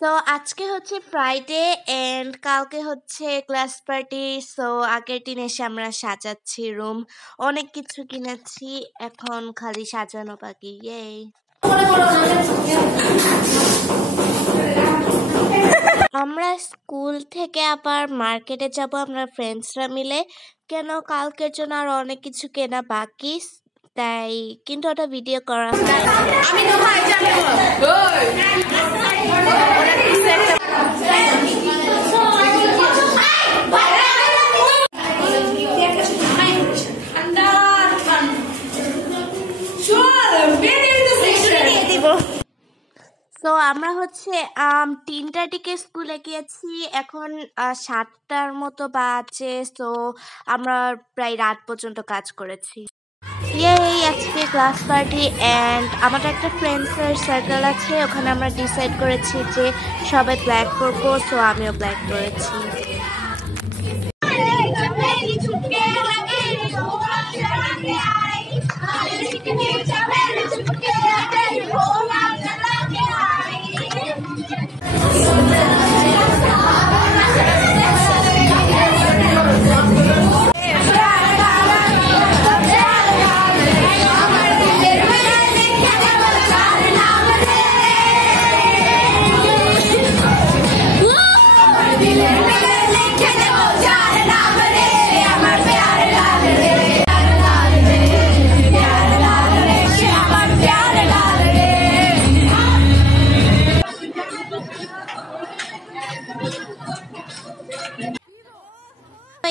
So আজকে হচ্ছে Friday and কালকে হচ্ছে ক্লাস পার্টি। সো আগের দিন এসে আমরা সাজাচ্ছি রুম, অনেক কিছু কিনেছি, এখন খালি সাজানো বাকি। ইয়েই। আমরা স্কুল থেকে আবার মার্কেটে যাব আমরা ফ্রেন্ডসরা মিলে, কেন কালকের জন্য আর অনেক কিছু কেনা বাকি, তাই কিন্তু ওটা ভিডিও করা হয়। তো আমরা হচ্ছে 3টার দিকে স্কুলে গিয়েছি, এখন 7টার মতো বাজে। তো আমরা প্রায় রাত পর্যন্ত কাজ করেছি। এই আজকে ক্লাস পার্টি এন্ড আমাদের একটা ফ্রেন্ডসের সার্কেল আছে, ওখানে আমরা ডিসাইড করেছি যে সবাই ব্ল্যাক করবো, তো আমিও ব্ল্যাক করেছি।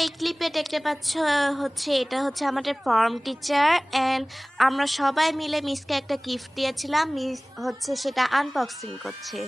এই ক্লিপে দেখতে পাচ্ছ হচ্ছে এটা হচ্ছে আমাদের ফর্ম টিচার এন্ড আমরা সবাই মিলে মিসকে একটা গিফট দিয়েছিলাম, মিস হচ্ছে সেটা আনবক্সিং করছে।